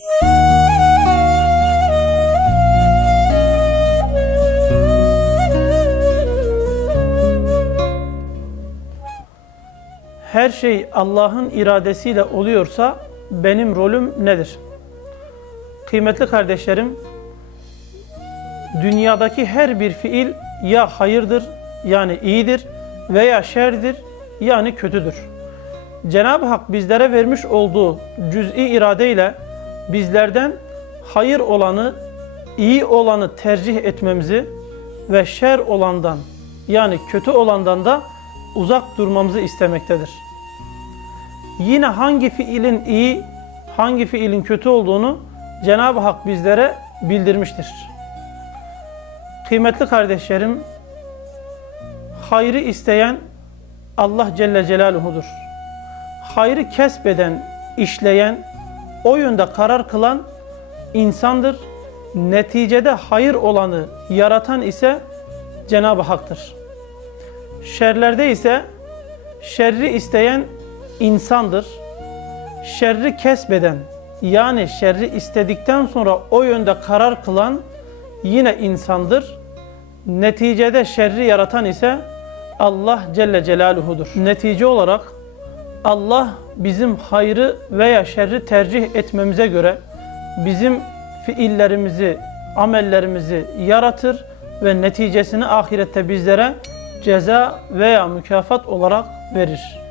Her şey Allah'ın iradesiyle oluyorsa benim rolüm nedir? Kıymetli kardeşlerim, dünyadaki her bir fiil ya hayırdır yani iyidir veya şerdir yani kötüdür. Cenab-ı Hak bizlere vermiş olduğu cüz'i iradeyle bizlerden hayır olanı, iyi olanı tercih etmemizi ve şer olandan yani kötü olandan da uzak durmamızı istemektedir. Yine hangi fiilin iyi, hangi fiilin kötü olduğunu Cenab-ı Hak bizlere bildirmiştir. Kıymetli kardeşlerim, hayrı isteyen Allah Celle Celaluhu'dur. Hayrı kesbeden, işleyen, o yönde karar kılan insandır. Neticede hayır olanı yaratan ise Cenab-ı Hak'tır. Şerlerde ise şerri isteyen insandır. Şerri kesbeden yani şerri istedikten sonra o yönde karar kılan yine insandır. Neticede şerri yaratan ise Allah Celle Celaluhu'dur. Netice olarak Allah bizim hayrı veya şerri tercih etmemize göre bizim fiillerimizi, amellerimizi yaratır ve neticesini ahirette bizlere ceza veya mükafat olarak verir.